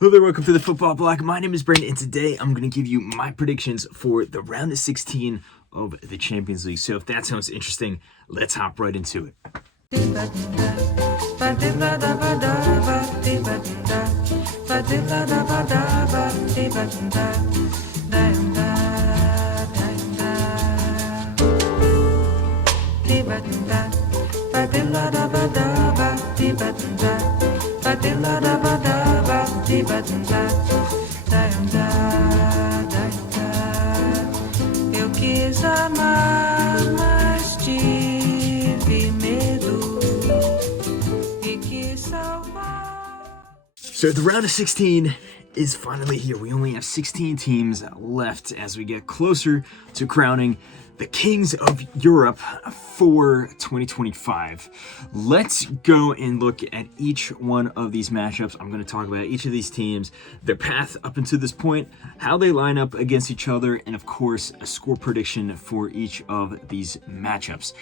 Hello there, welcome to the Football Bloc. My name is Brandon, and today I'm going to give you my predictions for the round of 16 of the Champions League. So if that sounds interesting, let's hop right into it. Eu quis amar, mas tive medo e quis salvar. So the round of 16 is finally here. We only have 16 teams left as we get closer to crowning the Kings of Europe for 2025. Let's go and look at each one of these matchups. I'm going to talk about each of these teams, their path up until this point, how they line up against each other, and of course, a score prediction for each of these matchups.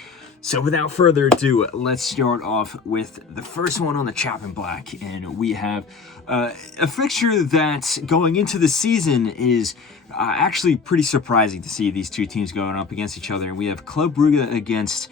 So without further ado, let's start off with the first one on the chopping block. And we have a fixture that going into the season is actually pretty surprising to see these two teams going up against each other. And we have Club Brugge against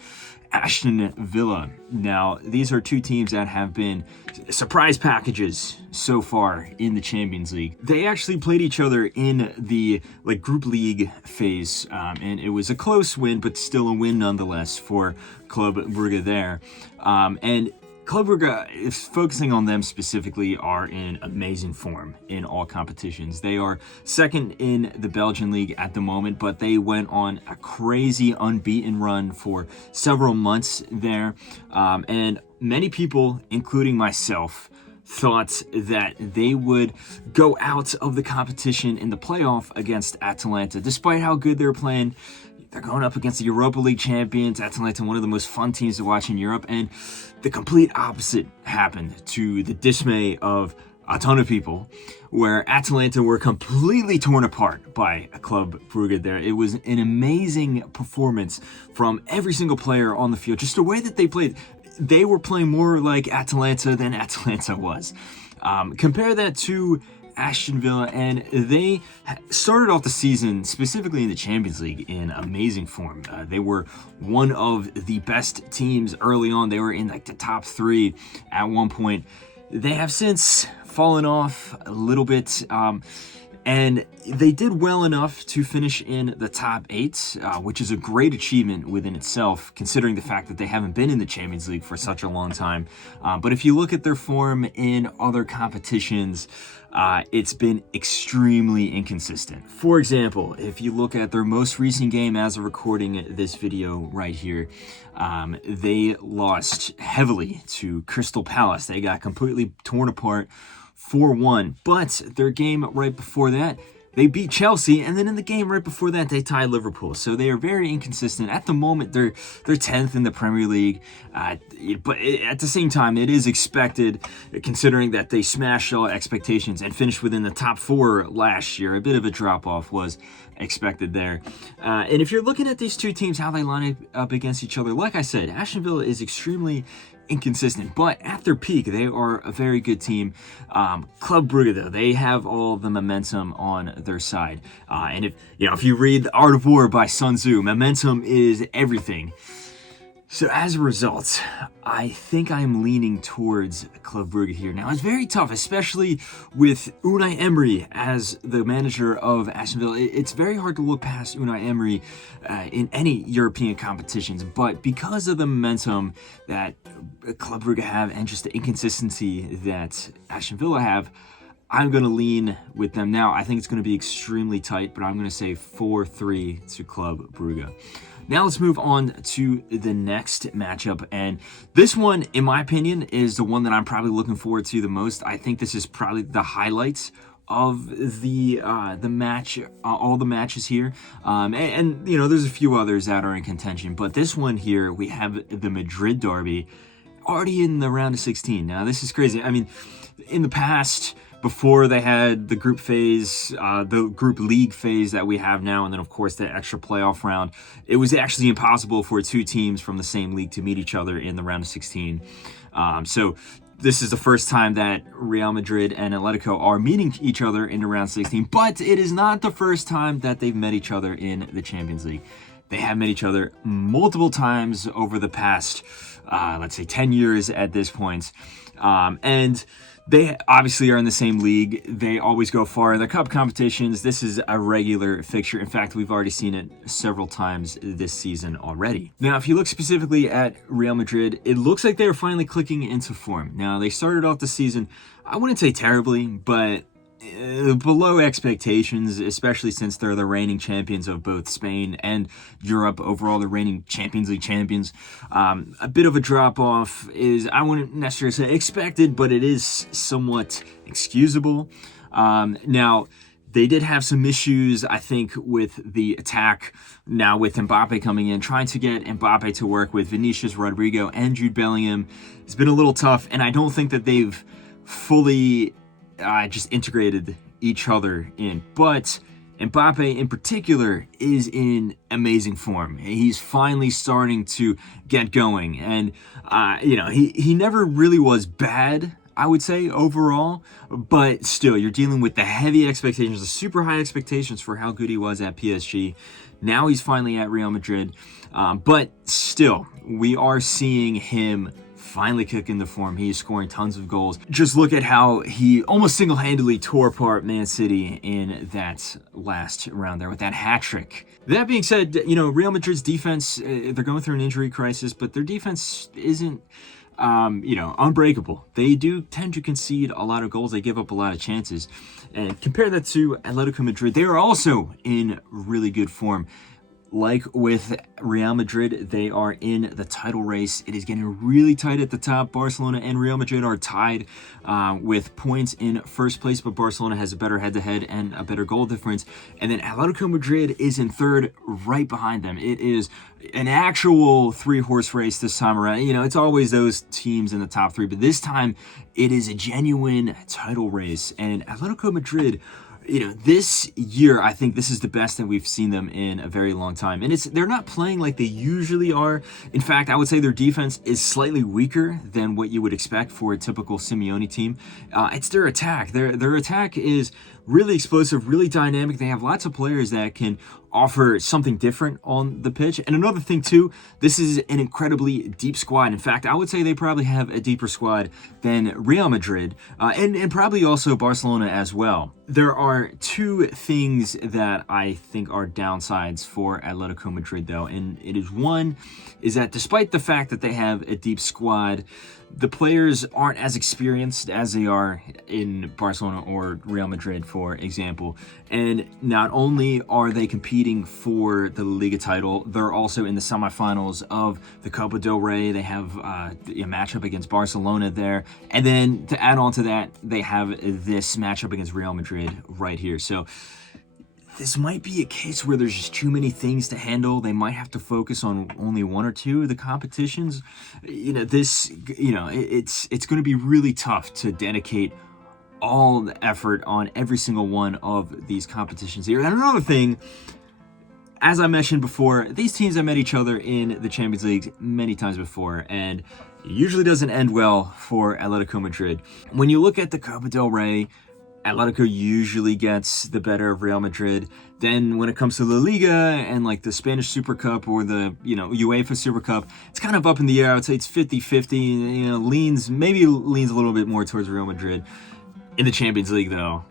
Aston Villa. Now, these are two teams that have been surprise packages so far in the Champions League. They actually played each other in the group league phase, and it was a close win, but still a win nonetheless for Club Brugge there. And Club Brugge, if focusing on them specifically, are in amazing form in all competitions. They are second in the Belgian league at the moment, but they went on a crazy unbeaten run for several months there. And many people, including myself, thought that they would go out of the competition in the playoff against Atalanta, despite how good they're playing. They're going up against the Europa League champions, Atalanta, one of the most fun teams to watch in Europe, and the complete opposite happened, to the dismay of a ton of people, where Atalanta were completely torn apart by Club Brugge there. It was an amazing performance from every single player on the field, just the way that they played. They were playing more like Atalanta than Atalanta was. Compare that to Aston Villa, and they started off the season, specifically in the Champions League, in amazing form. They were one of the best teams early on. They were in the top three at one point. They have since fallen off a little bit, and they did well enough to finish in the top eight, which is a great achievement within itself, considering the fact that they haven't been in the Champions League for such a long time. But if you look at their form in other competitions, it's been extremely inconsistent. For example, if you look at their most recent game as of recording this video right here, they lost heavily to Crystal Palace. They got completely torn apart 4-1. But their game right before that, they beat Chelsea, and then in the game right before that, they tied Liverpool. So they are very inconsistent. At the moment, they're 10th in the Premier League, but at the same time, it is expected, considering that they smashed all expectations and finished within the top four last year. A bit of a drop-off was expected there. And if you're looking at these two teams, how they line up against each other, like I said, Aston Villa is extremely inconsistent, but at their peak, they are a very good team. Club Brugge, though, they have all the momentum on their side. And if you read The Art of War by Sun Tzu, momentum is everything. So as a result, I think I'm leaning towards Club Brugge here. Now, it's very tough, especially with Unai Emery as the manager of Aston Villa. It's very hard to look past Unai Emery in any European competitions, but because of the momentum that Club Brugge have and just the inconsistency that Aston Villa have, I'm going to lean with them. Now, I think it's going to be extremely tight, but I'm going to say 4-3 to Club Brugge. Now let's move on to the next matchup, and this one, in my opinion, is the one that I'm probably looking forward to the most. I think this is probably the highlights of the match, all the matches here, and there's a few others that are in contention, but this one here, we have the Madrid derby already in the round of 16. Now this is crazy. I mean, in the past, before they had the group phase, the group league phase that we have now, and then of course the extra playoff round, it was actually impossible for two teams from the same league to meet each other in the round of 16. So This is the first time that Real Madrid and Atletico are meeting each other in the round 16, but it is not the first time that they've met each other in the Champions League. They have met each other multiple times over the past, let's say, 10 years at this point. And they obviously are in the same league. They always go far in the cup competitions. This is a regular fixture. In fact, we've already seen it several times this season already. Now, if you look specifically at Real Madrid, it looks like they are finally clicking into form. Now, they started off the season, I wouldn't say terribly, but below expectations, especially since they're the reigning champions of both Spain and Europe. Overall, the reigning Champions League champions. A bit of a drop-off is, I wouldn't necessarily say expected, but it is somewhat excusable. Now, they did have some issues, I think, with the attack. Now, with Mbappe coming in, trying to get Mbappe to work with Vinicius, Rodrigo, and Jude Bellingham, it's been a little tough, and I don't think that they've fully just integrated each other in. But Mbappe in particular is in amazing form. He's finally starting to get going, and he never really was bad, I would say, overall, but still, you're dealing with the heavy expectations, the super high expectations for how good he was at PSG. Now he's finally at Real Madrid, but still, we are seeing him finally kicking the form. He's scoring tons of goals. Just look at how he almost single-handedly tore apart Man City in that last round there with that hat trick. That being said, Real Madrid's defense, they're going through an injury crisis, but their defense isn't unbreakable. They do tend to concede a lot of goals. They give up a lot of chances. And compare that to Atletico Madrid. They are also in really good form. Like with Real Madrid, they are in the title race. It is getting really tight at the top. Barcelona and Real Madrid are tied with points in first place, but Barcelona has a better head-to-head and a better goal difference. And then Atletico Madrid is in third, right behind them. It is an actual three-horse race this time around. It's always those teams in the top three, but this time it is a genuine title race. And Atletico Madrid, this year, I think this is the best that we've seen them in a very long time. And they're not playing like they usually are. In fact, I would say their defense is slightly weaker than what you would expect for a typical Simeone team. It's their attack. Their attack is really explosive, really dynamic. They have lots of players that can offer something different on the pitch. And another thing too, this is an incredibly deep squad. In fact, I would say they probably have a deeper squad than Real Madrid and probably also Barcelona as well. There are two things that I think are downsides for Atletico Madrid though, and one is that despite the fact that they have a deep squad, the players aren't as experienced as they are in Barcelona or Real Madrid, for example. And not only are they competing for the Liga title, they're also in the semifinals of the Copa del Rey. They have a matchup against Barcelona there. And then to add on to that, they have this matchup against Real Madrid right here. So this might be a case where there's just too many things to handle. They might have to focus on only one or two of the competitions. It's going to be really tough to dedicate all the effort on every single one of these competitions here. And another thing, as I mentioned before, these teams have met each other in the Champions League many times before, and it usually doesn't end well for Atletico Madrid. When you look at the Copa del Rey, Atletico usually gets the better of Real Madrid. Then when it comes to La Liga and like the Spanish Super Cup or the UEFA Super Cup, it's kind of up in the air. I would say it's 50-50. Leans a little bit more towards Real Madrid. In the Champions League though,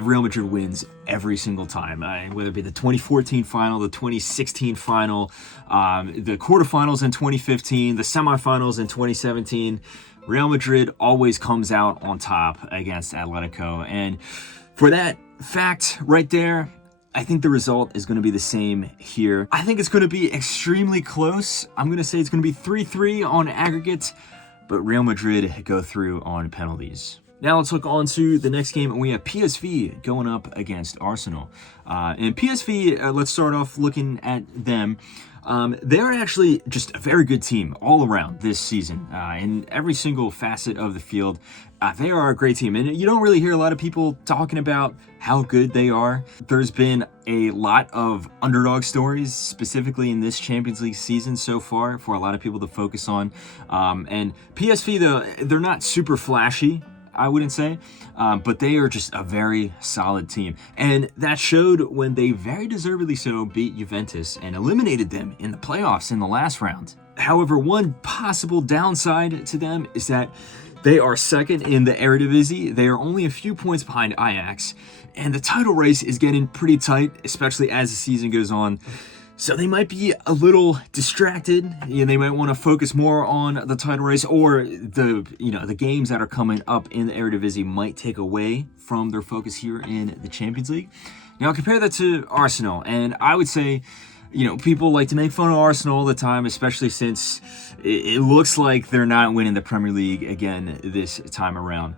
Real Madrid wins every single time, whether it be the 2014 final, the 2016 final, the quarterfinals in 2015, the semifinals in 2017. Real Madrid always comes out on top against Atletico. And for that fact right there, I think the result is going to be the same here. I think it's going to be extremely close. I'm going to say it's going to be 3-3 on aggregate, but Real Madrid go through on penalties. Now let's look on to the next game, and we have PSV going up against Arsenal. And PSV, let's start off looking at them. They're actually just a very good team all around this season. In every single facet of the field, they are a great team. And you don't really hear a lot of people talking about how good they are. There's been a lot of underdog stories, specifically in this Champions League season so far, for a lot of people to focus on. And PSV, though, they're not super flashy, I wouldn't say, but they are just a very solid team. And that showed when they very deservedly so beat Juventus and eliminated them in the playoffs in the last round. However, one possible downside to them is that they are second in the Eredivisie. They are only a few points behind Ajax, and the title race is getting pretty tight, especially as the season goes on. So they might be a little distracted, and they might want to focus more on the title race, or the games that are coming up in the Eredivisie might take away from their focus here in the Champions League. Now compare that to Arsenal, and I would say, people like to make fun of Arsenal all the time, especially since it looks like they're not winning the Premier League again this time around.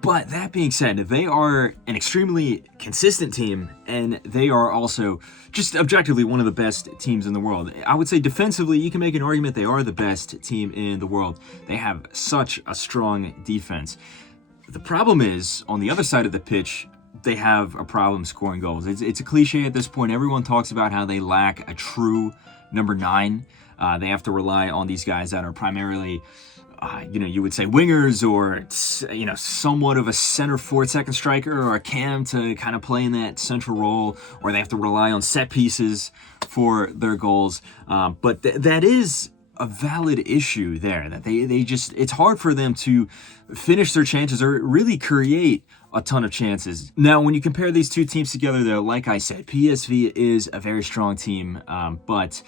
But that being said, they are an extremely consistent team, and they are also just objectively one of the best teams in the world. I would say defensively, you can make an argument they are the best team in the world. They have such a strong defense. The problem is, on the other side of the pitch, they have a problem scoring goals. It's a cliche at this point. Everyone talks about how they lack a true number 9. They have to rely on these guys that are primarily you would say wingers, or, somewhat of a center forward, second striker, or a cam to kind of play in that central role, or they have to rely on set pieces for their goals. But that is a valid issue there, that they just, it's hard for them to finish their chances or really create a ton of chances. Now, when you compare these two teams together, though, like I said, PSV is a very strong team, but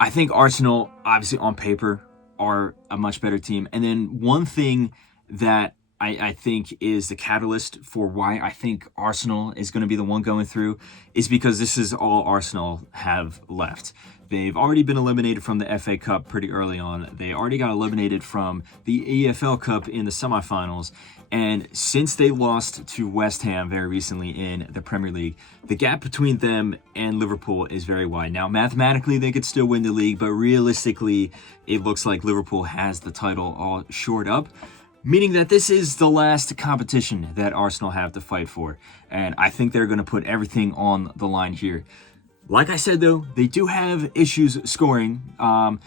I think Arsenal, obviously on paper, are a much better team. And then one thing that I think is the catalyst for why I think Arsenal is going to be the one going through is because this is all Arsenal have left. They've already been eliminated from the FA Cup pretty early on. They already got eliminated from the EFL Cup in the semifinals. And since they lost to West Ham very recently in the Premier League, the gap between them and Liverpool is very wide. Now, mathematically, they could still win the league, but realistically, it looks like Liverpool has the title all shored up, meaning that this is the last competition that Arsenal have to fight for. And I think they're going to put everything on the line here. Like I said, though, they do have issues scoring, and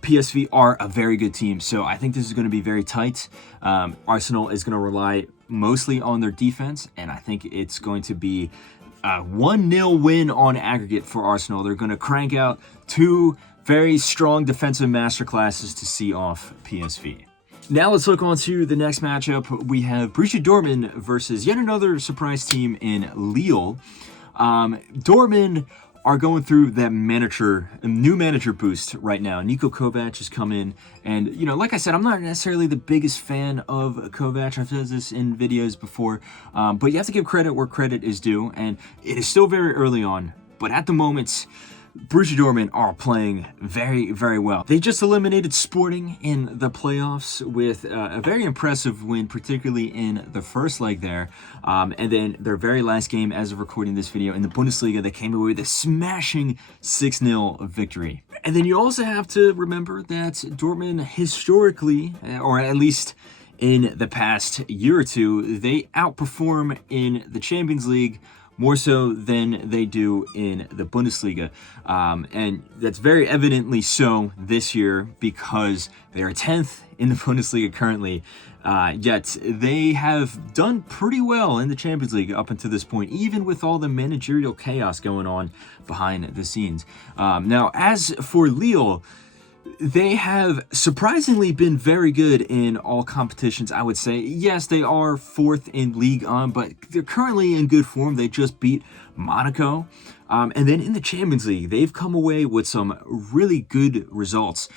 PSV are a very good team, so I think this is going to be very tight. Arsenal is going to rely mostly on their defense, and I think it's going to be a 1-0 win on aggregate for Arsenal. They're going to crank out 2 very strong defensive masterclasses to see off PSV. Now let's look on to the next matchup. We have Borussia Dortmund versus yet another surprise team in Lille. Dortmund are going through that new manager boost right now. Niko Kovac has come in, and like I said, I'm not necessarily the biggest fan of Kovac. I've said this in videos before, but you have to give credit where credit is due, and it is still very early on. But at the moment, Borussia Dortmund are playing very, very well. They just eliminated Sporting in the playoffs with a very impressive win, particularly in the first leg there. And then their very last game, as of recording this video, in the Bundesliga, they came away with a smashing 6-0 victory. And then you also have to remember that Dortmund historically, or at least in the past year or two, they outperform in the Champions League more so than they do in the Bundesliga. And that's very evidently so this year because they are 10th in the Bundesliga currently, yet they have done pretty well in the Champions League up until this point, even with all the managerial chaos going on behind the scenes. Now, as for Lille, they have surprisingly been very good in all competitions, I would say. Yes, they are 4th in Ligue 1, but they're currently in good form. They just beat Monaco. And then in the Champions League, they've come away with some really good results.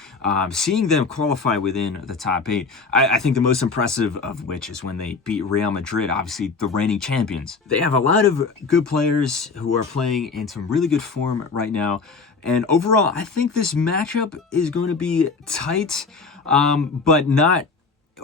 Seeing them qualify within the top 8, I think the most impressive of which is when they beat Real Madrid, obviously the reigning champions. They have a lot of good players who are playing in some really good form right now. And overall, I think this matchup is going to be tight, but not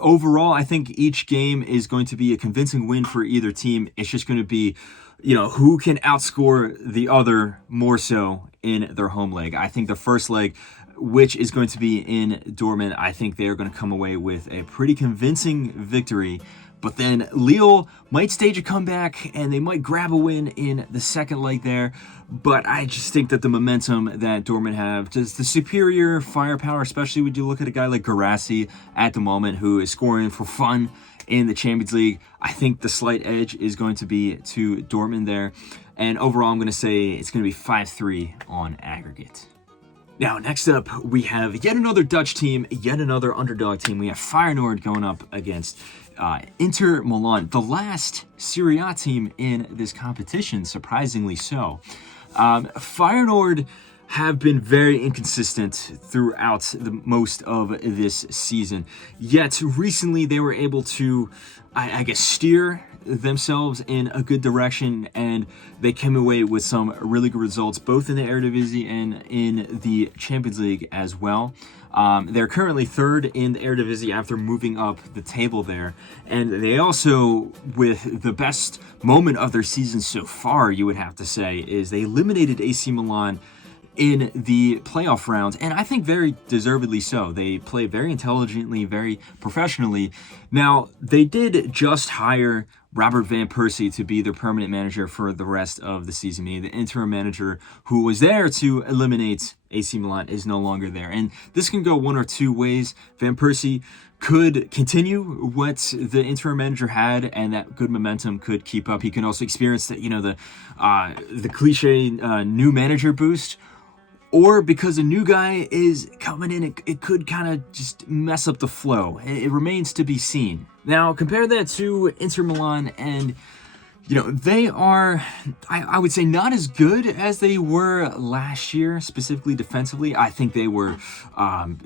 overall, I think each game is going to be a convincing win for either team. It's just going to be, who can outscore the other more so in their home leg. I think the first leg, which is going to be in Dortmund, I think they are going to come away with a pretty convincing victory. But then Lille might stage a comeback and they might grab a win in the second leg there. But I just think that the momentum that Dortmund have, just the superior firepower, especially when you look at a guy like Guirassy at the moment who is scoring for fun in the Champions League. I think the slight edge is going to be to Dortmund there. And overall, I'm going to say it's going to be 5-3 on aggregate. Now, next up, we have yet another Dutch team, yet another underdog team. We have Feyenoord going up against Inter Milan, the last Serie A team in this competition, surprisingly so. Feyenoord have been very inconsistent throughout the most of this season. Yet recently they were able to, I guess, steer themselves in a good direction, and they came away with some really good results, both in the Eredivisie and in the Champions League as well. They're currently third in the Eredivisie after moving up the table there. And they also, with the best moment of their season so far, you would have to say, is they eliminated AC Milan in the playoff rounds, and I think very deservedly so. They play very intelligently, very professionally. Now, they did just hire Robert Van Persie to be their permanent manager for the rest of the season. Meaning the interim manager who was there to eliminate AC Milan is no longer there. And this can go one or two ways. Van Persie could continue what the interim manager had, and that good momentum could keep up. He can also experience the cliche new manager boost. Or because a new guy is coming in, it could kind of just mess up the flow. It remains to be seen. Now, compare that to Inter Milan, and they are, I would say, not as good as they were last year, specifically defensively. I think they were an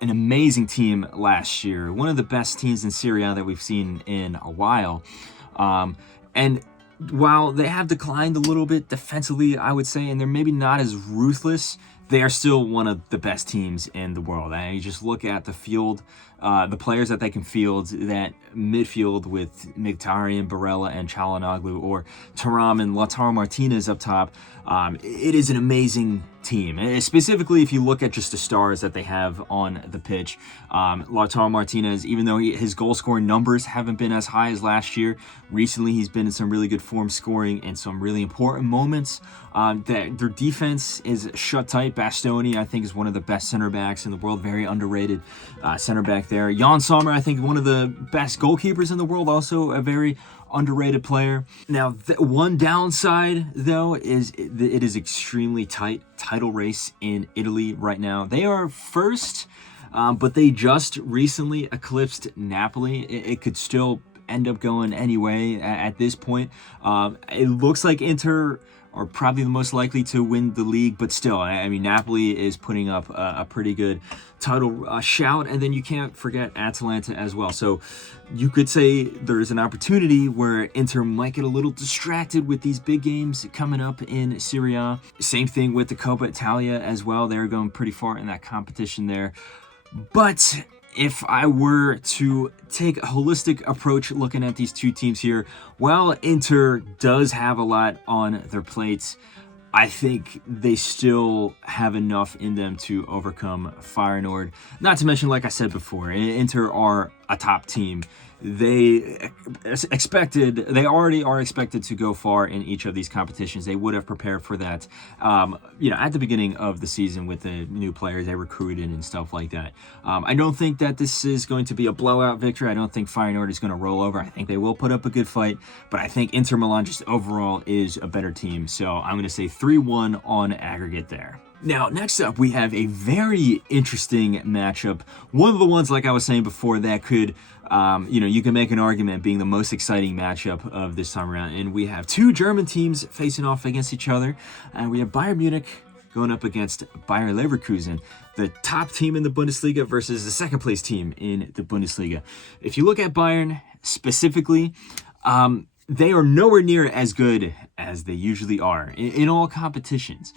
amazing team last year, one of the best teams in Serie A that we've seen in a while. And while they have declined a little bit defensively, I would say, and they're maybe not as ruthless, they are still one of the best teams in the world. And you just look at the field, the players that they can field, that midfield with Mkhitaryan, Barella, and Çalhanoğlu, or Thuram and Lautaro Martinez up top. It is an amazing team. And specifically, if you look at just the stars that they have on the pitch, Lautaro Martinez, even though his goal-scoring numbers haven't been as high as last year, recently he's been in some really good form, scoring in some really important moments. Their defense is shut tight. Bastoni, I think, is one of the best center backs in the world. Very underrated center back there. Jan Sommer, I think, one of the best goalkeepers in the world. Also a very underrated player. Now, one downside, though, is it is extremely tight title race in Italy right now. They are first, but they just recently eclipsed Napoli. It could still end up going anyway at this point. It looks like Inter are probably the most likely to win the league, but still, I mean, Napoli is putting up a pretty good title shout, and then you can't forget Atalanta as well. So you could say there's an opportunity where Inter might get a little distracted with these big games coming up in Serie A. Same thing with the Coppa Italia as well. They're going pretty far in that competition there. But if I were to take a holistic approach looking at these two teams here, while Inter does have a lot on their plates, I think they still have enough in them to overcome Feyenoord. Not to mention, like I said before, Inter are a top team. They already are expected to go far in each of these competitions. They would have prepared for that, at the beginning of the season with the new players they recruited and stuff like that. I don't think that this is going to be a blowout victory. I don't think Feyenoord is going to roll over. I think they will put up a good fight, but I think Inter Milan just overall is a better team. So I'm going to say 3-1 on aggregate there. Now, next up, we have a very interesting matchup. One of the ones, like I was saying before, that could, you can make an argument being the most exciting matchup of this time around. And we have two German teams facing off against each other. And we have Bayern Munich going up against Bayer Leverkusen, the top team in the Bundesliga versus the second place team in the Bundesliga. If you look at Bayern specifically, they are nowhere near as good as they usually are in all competitions.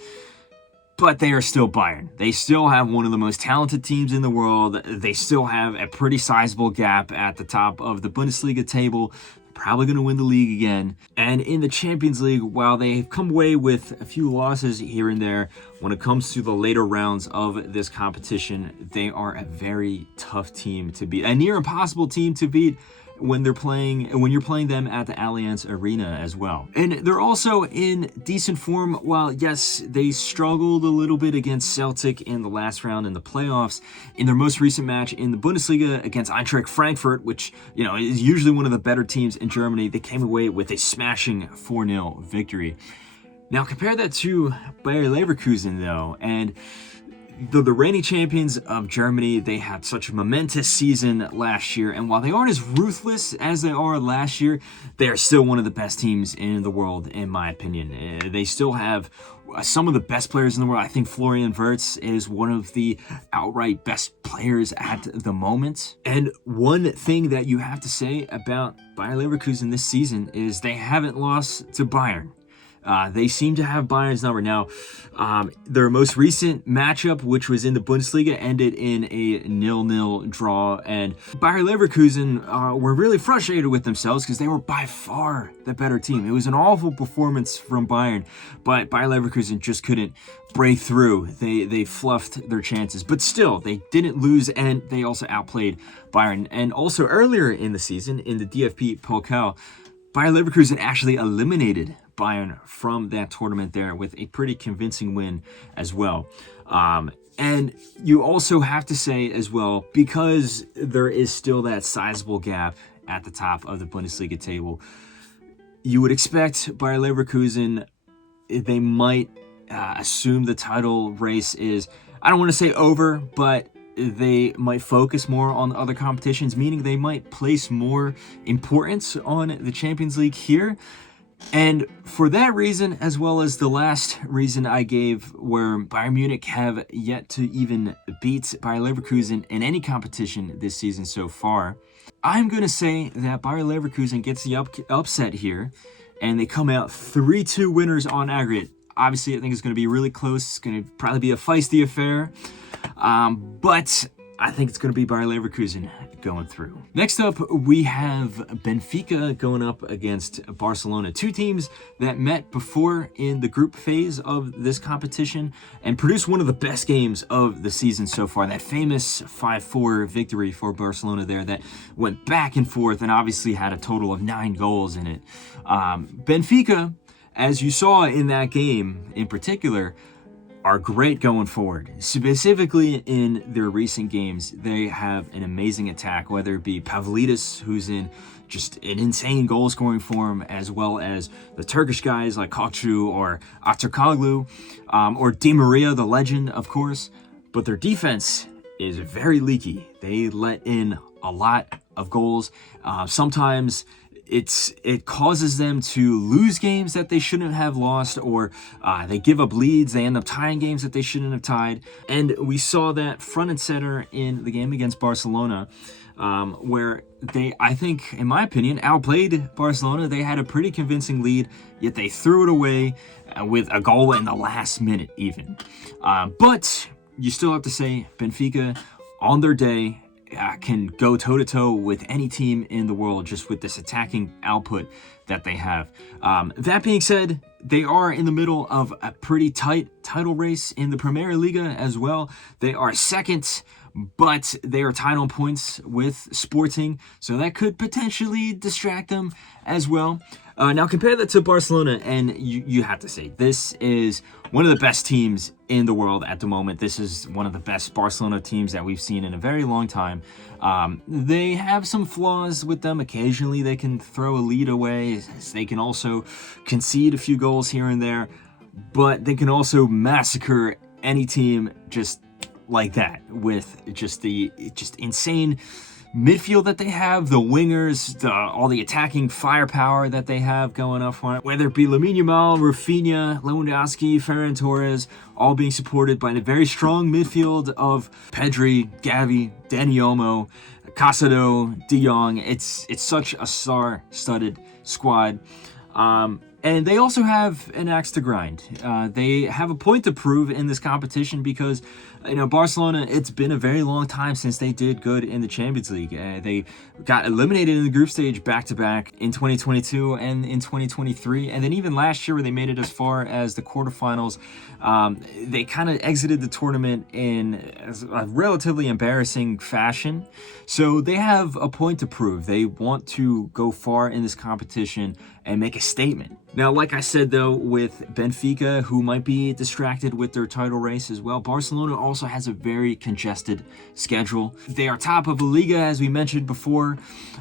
but they are still Bayern. They still have one of the most talented teams in the world. They still have a pretty sizable gap at the top of the Bundesliga table. Probably going to win the league again. And in the Champions League, while they've come away with a few losses here and there, when it comes to the later rounds of this competition, they are a very tough team to beat, a near impossible team to beat when you're playing them at the Allianz Arena as well. And they're also in decent form. While yes, they struggled a little bit against Celtic in the last round in the playoffs, in their most recent match in the Bundesliga against Eintracht Frankfurt, which is usually one of the better teams in Germany, they came away with a smashing 4-0 victory. Now compare that to Bayer Leverkusen though, and the reigning champions of Germany, they had such a momentous season last year, and while they aren't as ruthless as they are last year, they are still one of the best teams in the world, in my opinion. They still have some of the best players in the world. I think Florian Wirtz is one of the outright best players at the moment. And one thing that you have to say about Bayer Leverkusen this season is they haven't lost to Bayern. They seem to have Bayern's number. Now, their most recent matchup, which was in the Bundesliga, ended in a 0-0 draw, and Bayer Leverkusen were really frustrated with themselves because they were by far the better team. It was an awful performance from Bayern, but Bayer Leverkusen just couldn't break through. They fluffed their chances, but still, they didn't lose, and they also outplayed Bayern. And also earlier in the season, in the DFB Pokal, Bayer Leverkusen actually eliminated Bayern from that tournament there with a pretty convincing win as well. And you also have to say as well, because there is still that sizable gap at the top of the Bundesliga table, you would expect Bayer Leverkusen, they might assume the title race is, I don't want to say over, but they might focus more on other competitions, meaning they might place more importance on the Champions League here. And for that reason, as well as the last reason I gave, where Bayern Munich have yet to even beat Bayer Leverkusen in any competition this season so far, I'm going to say that Bayer Leverkusen gets the upset here, and they come out 3-2 winners on aggregate. Obviously, I think it's going to be really close. It's going to probably be a feisty affair, but I think it's going to be Bayer Leverkusen going through. Next up, we have Benfica going up against Barcelona. Two teams that met before in the group phase of this competition and produced one of the best games of the season so far. That famous 5-4 victory for Barcelona there that went back and forth and obviously had a total of 9 goals in it. Benfica, as you saw in that game in particular, are great going forward. Specifically in their recent games, they have an amazing attack, whether it be Pavlidis, who's in just an insane goal-scoring form, as well as the Turkish guys like Koçu or Atakoglu, or Di Maria, the legend, of course. But their defense is very leaky. They let in a lot of goals. Sometimes it causes them to lose games that they shouldn't have lost, or they give up leads. They end up tying games that they shouldn't have tied. And we saw that front and center in the game against Barcelona, where they, I think, in my opinion, outplayed Barcelona. They had a pretty convincing lead, yet they threw it away with a goal in the last minute even. But you still have to say Benfica, on their day, can go toe-to-toe with any team in the world just with this attacking output that they have. That being said, they are in the middle of a pretty tight title race in the Premier Liga as well. They are second, but they are tied on points with Sporting, so that could potentially distract them as well. Now compare that to Barcelona, and you have to say, this is one of the best teams in the world at the moment. This is one of the best Barcelona teams that we've seen in a very long time. They have some flaws with them. Occasionally they can throw a lead away. They can also concede a few goals here and there, but they can also massacre any team just like that with just insane midfield that they have, the wingers, all the attacking firepower that they have going up front, whether it be Lamine Yamal, Rafinha, Lewandowski, Ferran Torres, all being supported by the very strong midfield of Pedri, Gavi, Dani Olmo, Casado, De Jong. It's such a star-studded squad. And they also have an axe to grind. They have a point to prove in this competition because, Barcelona, it's been a very long time since they did good in the Champions League. They got eliminated in the group stage back-to-back in 2022 and in 2023. And then even last year where they made it as far as the quarterfinals, they kind of exited the tournament in a relatively embarrassing fashion. So they have a point to prove. They want to go far in this competition and make a statement. Now, like I said, though, with Benfica, who might be distracted with their title race as well, Barcelona also has a very congested schedule. They are top of La Liga, as we mentioned before,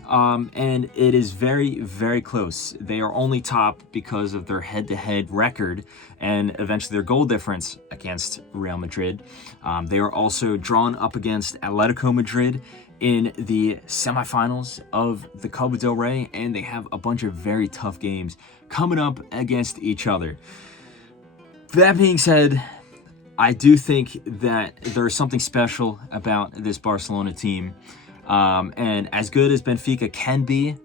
and it is very, very close. They are only top because of their head-to-head record and eventually their goal difference against Real Madrid. They are also drawn up against Atletico Madrid in the semifinals of the Copa del Rey, and they have a bunch of very tough games coming up against each other. That being said, I do think that there's something special about this Barcelona team, and as good as Benfica can be,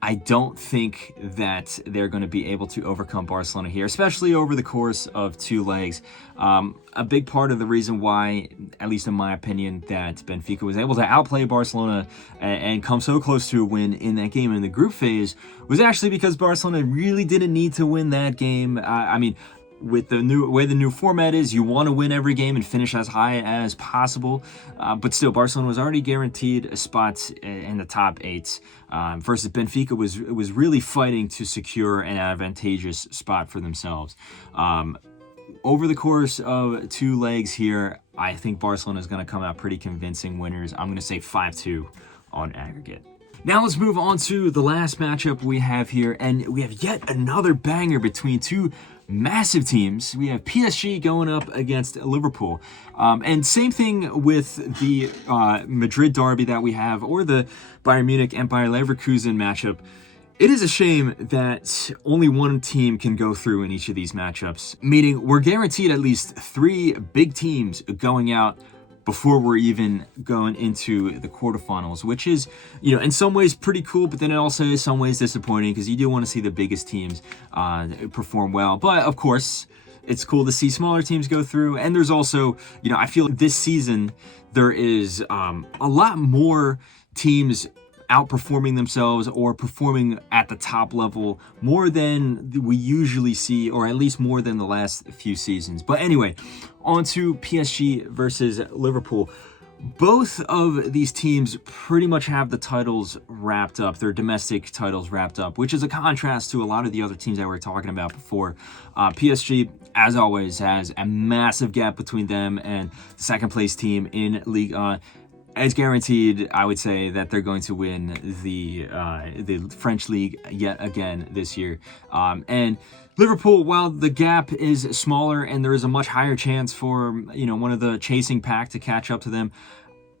I don't think that they're going to be able to overcome Barcelona here, especially over the course of 2 legs. A big part of the reason why, at least in my opinion, that Benfica was able to outplay Barcelona and come so close to a win in that game in the group phase was actually because Barcelona really didn't need to win that game. With the new format is, you want to win every game and finish as high as possible. But still, Barcelona was already guaranteed a spot in the top 8. Versus Benfica was really fighting to secure an advantageous spot for themselves. Over the course of 2 legs here, I think Barcelona is going to come out pretty convincing winners. I'm going to say 5-2 on aggregate. Now let's move on to the last matchup we have here, and we have yet another banger between 2 massive teams. We have PSG going up against Liverpool. And same thing with the Madrid derby that we have, or the Bayern Munich and Bayer Leverkusen matchup. It is a shame that only one team can go through in each of these matchups, meaning we're guaranteed at least 3 big teams going out before we're even going into the quarterfinals, which is, in some ways pretty cool, but then it also is some ways disappointing because you do want to see the biggest teams perform well. But of course, it's cool to see smaller teams go through. And there's also, I feel like this season there is a lot more teams outperforming themselves or performing at the top level more than we usually see, or at least more than the last few seasons. But anyway, on to PSG versus Liverpool. Both of these teams pretty much have the titles wrapped up, their domestic titles wrapped up, which is a contrast to a lot of the other teams that we were talking about before. PSG, as always, has a massive gap between them and the second place team in Ligue 1. It's guaranteed, I would say, that they're going to win the French league yet again this year. And Liverpool, while the gap is smaller and there is a much higher chance for one of the chasing pack to catch up to them,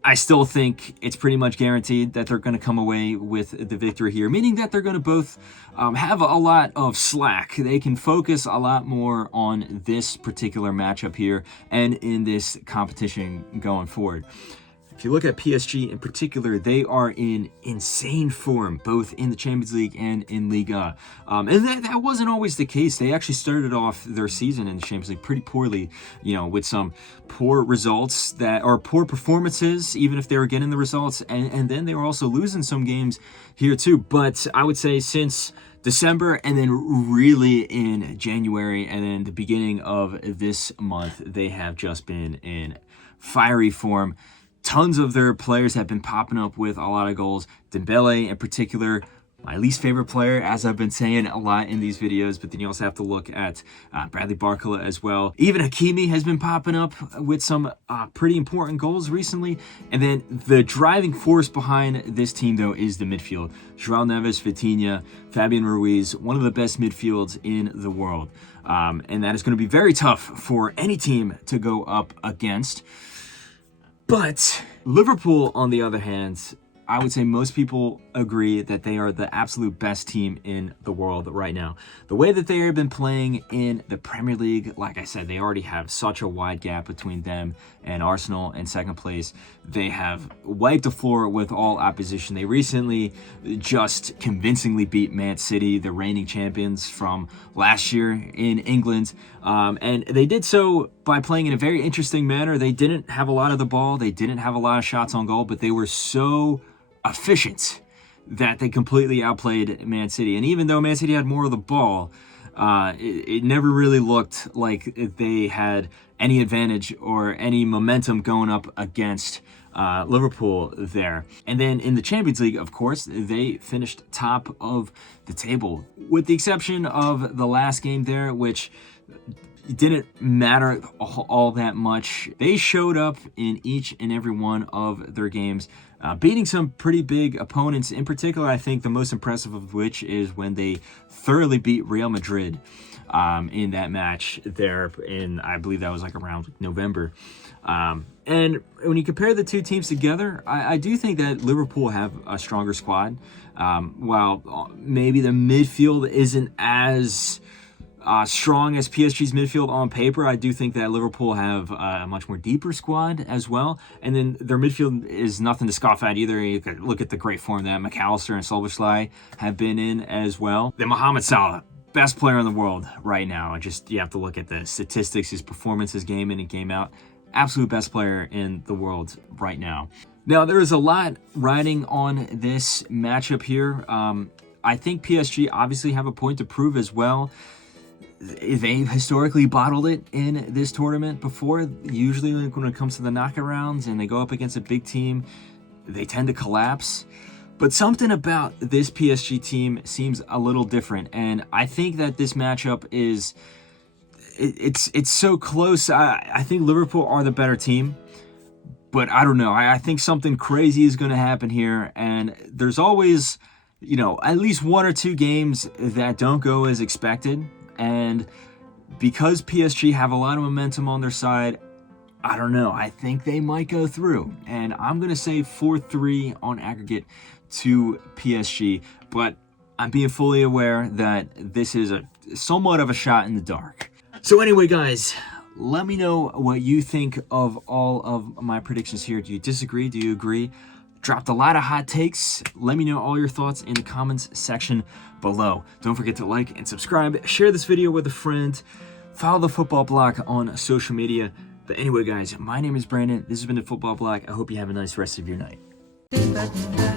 I still think it's pretty much guaranteed that they're going to come away with the victory here, meaning that they're going to both have a lot of slack. They can focus a lot more on this particular matchup here and in this competition going forward. If you look at PSG in particular, they are in insane form, both in the Champions League and in Liga. And that wasn't always the case. They actually started off their season in the Champions League pretty poorly, with some poor results or poor performances, even if they were getting the results. And then they were also losing some games here too. But I would say since December and then really in January and then the beginning of this month, they have just been in fiery form. Tons of their players have been popping up with a lot of goals. Dembele in particular, my least favorite player, as I've been saying a lot in these videos, but then you also have to look at Bradley Barcola as well. Even Hakimi has been popping up with some pretty important goals recently. And then the driving force behind this team, though, is the midfield. João Neves, Vitinha, Fabian Ruiz, one of the best midfields in the world. And that is going to be very tough for any team to go up against. But Liverpool, on the other hand, I would say most people agree that they are the absolute best team in the world right now. The way that they have been playing in the Premier League, like I said, they already have such a wide gap between them and Arsenal in second place. They have wiped the floor with all opposition. They recently just convincingly beat Man City, the reigning champions from last year in England. And they did so by playing in a very interesting manner. They didn't have a lot of the ball. They didn't have a lot of shots on goal, but they were so efficient that they completely outplayed Man City. And even though Man City had more of the ball, it never really looked like they had any advantage or any momentum going up against Liverpool there. And then in the Champions League, of course, they finished top of the table, with the exception of the last game there, which didn't matter all that much. They showed up in each and every one of their games, beating some pretty big opponents. In particular, I think the most impressive of which is when they thoroughly beat Real Madrid in that match there in, I believe that was like around November. And when you compare the two teams together, I do think that Liverpool have a stronger squad. While maybe the midfield isn't as strong as PSG's midfield on paper, I do think that Liverpool have a much more deeper squad as well. And then their midfield is nothing to scoff at either. You could look at the great form that McAllister and Szoboszlai have been in as well. Then Mohamed Salah, best player in the world right now. You have to look at the statistics, his performances game in and game out. Absolute best player in the world right now. Now, there is a lot riding on this matchup here. I think PSG obviously have a point to prove as well. They've historically bottled it in this tournament before. Usually when it comes to the knockout rounds and they go up against a big team, they tend to collapse. But something about this PSG team seems a little different. And I think that this matchup is, it's so close. I think Liverpool are the better team. But I don't know. I think something crazy is going to happen here. And there's always, at least one or two games that don't go as expected. And because PSG have a lot of momentum on their side, I don't know. I think they might go through. And I'm going to say 4-3 on aggregate to PSG. But I'm being fully aware that this is somewhat of a shot in the dark. So anyway, guys, let me know what you think of all of my predictions here. Do you disagree? Do you agree? Dropped a lot of hot takes. Let me know all your thoughts in the comments section below. Don't forget to like and subscribe. Share this video with a friend. Follow the Football Bloc on social media. But anyway, guys, my name is Brandon. This has been the Football Bloc. I hope you have a nice rest of your night. Ba-da-ba-da-ba,